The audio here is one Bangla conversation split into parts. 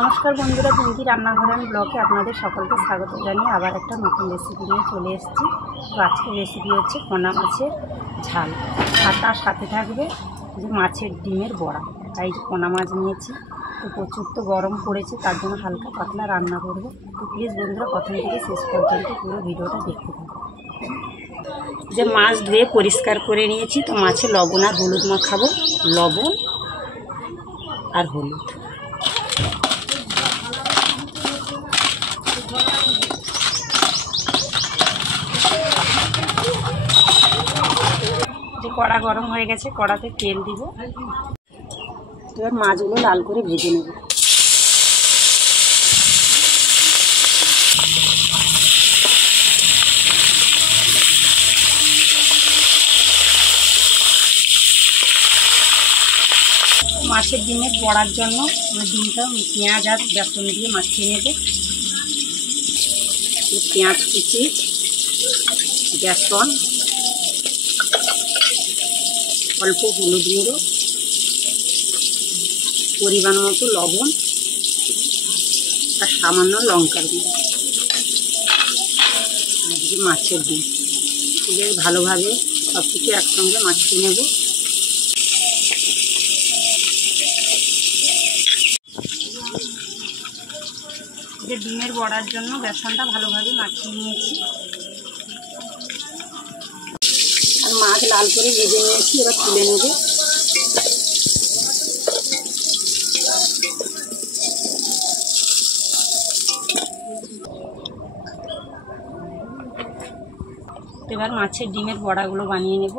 নমস্কার বন্ধুরা, পিঙ্কি রান্নাঘর অ্যান্ড ব্লগে আপনাদের সকলকে স্বাগত জানিয়ে আবার একটা নতুন রেসিপি নিয়ে চলে এসেছি। তো আজকের রেসিপি হচ্ছে পোনা মাছের ঝাল, আর তার সাথে থাকবে যে মাছের ডিমের বড়া। তাই পোনা মাছ নিয়েছি, তো প্রচুর তো গরম পড়েছে, তার জন্য হালকা পাতলা রান্না করবো। তো প্লিজ বন্ধুরা প্রথম থেকে শেষ পর্যন্ত পুরো ভিডিওটা দেখতে থাকুন। যে মাছ ধুয়ে পরিষ্কার করে নিয়েছি, তো মাছে লবণ আর হলুদ মাখাবো। লবণ আর হলুদ, যে কড়া গরম হয়ে গেছে, কড়াতে তেল দিব। এবার মাছগুলো লাল করে ভেজে নেব। মাছের ডিমের বড়ার জন্য ডিমটা পেঁয়াজ আর বেসন দিয়ে মাখিয়ে নেব। পেঁয়াজ কুচি, বেসন, অল্প হলুদ গুঁড়ো, পরিমাণ মতো লবণ আর সামান্য লঙ্কার গুঁড়ো, মাছের ডিম দিয়ে ভালোভাবে সব কিছু একসঙ্গে মাখিয়ে নেব। যে ডিমের বড়ার জন্য বেসনটা ভালোভাবে মাখিয়ে নিয়েছি, আর মাছ লাল করে ভেজে নিয়েছি। এবার তুলে নেব। এবার মাছের ডিমের বড়াগুলো বানিয়ে নেব।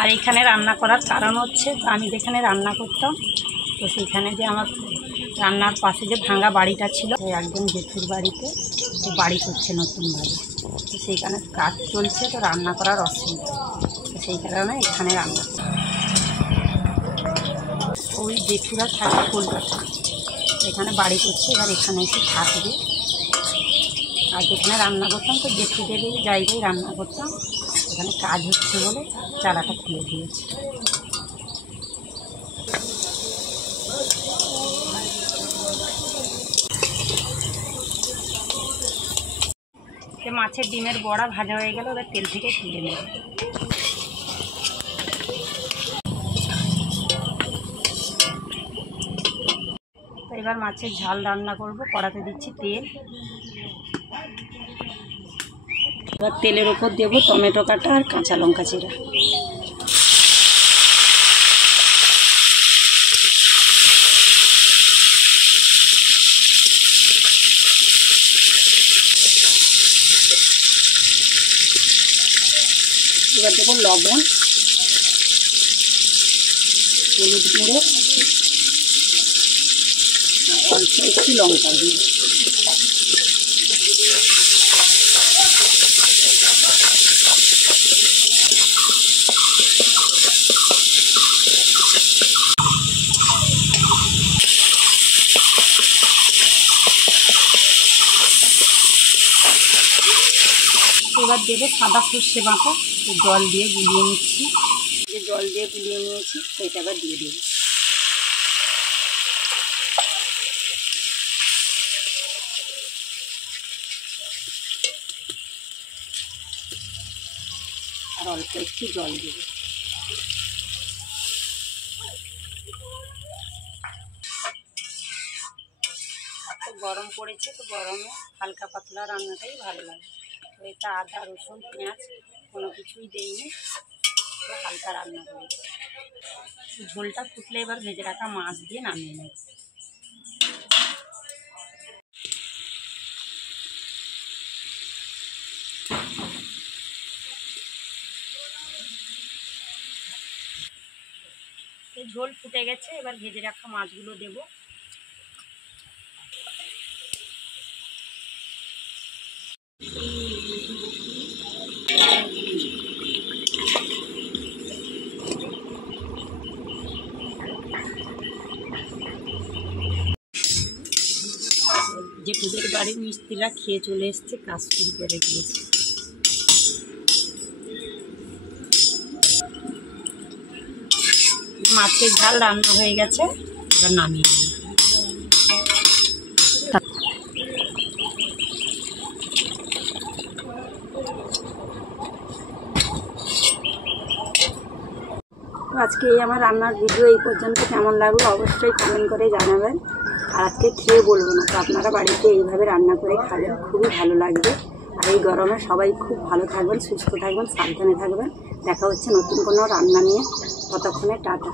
আর এখানে রান্না করার কারণ হচ্ছে, আমি যেখানে রান্না করতাম, তো সেইখানে যে আমার রান্নার পাশে যে ভাঙা বাড়িটা ছিল, একজন জেঠুর বাড়িতে তো বাড়ি করছে নতুনভাবে, তো সেইখানে কাজ চলছে, তো রান্না করার অসুবিধা, তো সেই কারণে এখানে রান্না করি। ওই জেঠুরা থাকে কলকাতা, এখানে বাড়ি করছে, এবার এখানে এসে থাকবে। আর যেখানে রান্না করতাম, তো জেঠুদের জায়গায় রান্না করতাম, এখানে কাজ হচ্ছে বলে চালাটা খুলে দিয়েছে। মাছের ডিমের বড়া ভাজা হয়ে গেল, এবার তেল থেকে তুলে নেব। তো এবার মাছের ঝাল রান্না করব। কড়াতে দিচ্ছি তেল। এবার তেলের ওপর দেবো টমেটো কাটা আর কাঁচা লঙ্কা চিরা। এবার দেবো লবণ, হলুদ গুঁড়ো, অল্প একটু লঙ্কা গুঁড়ো। এবার দেবো সাদা সর্ষে বাটা, জল দিয়ে গুলিয়ে নিচ্ছি। যে জল দিয়ে গুলিয়ে নিয়েছি সেটা এবার দিয়ে দেবো। আর অল্প একটু জল দেবো। এত গরম পড়েছে, তো গরমে হালকা পাতলা রান্নাটাই ভালো লাগে। তো এটা আদা রসুন পেঁয়াজ কোনো কিছুই দেইনি, তো হালকা রান্না করি। ঝোলটা ফুটলে এবার ভেজে রাখা মাছ দিয়ে নামিয়ে নেব। ঝোল ফুটে গেছে, এবার ভেজে রাখা মাছগুলো দেব। জেঠুদের বাড়ির মিস্ত্রিরা খেয়ে চলে এসছে, কাজ শুরু করে দিয়েছে। মাছের ঝাল রান্না হয়ে গেছে, এবার নামিয়ে নিই। তো আজকে এই আমার রান্নার ভিডিও এই পর্যন্ত। কেমন লাগলো অবশ্যই কমেন্ট করে জানাবেন। আর আজকে খেয়ে বলবো না, তো আপনারা বাড়িতে এইভাবে রান্না করে খাবেন, খুবই ভালো লাগবে। আর এই গরমে সবাই খুব ভালো থাকবেন, সুস্থ থাকবেন, সাবধানে থাকবেন। দেখা হচ্ছে নতুন কোনো রান্না নিয়ে। ততক্ষণে টাটা।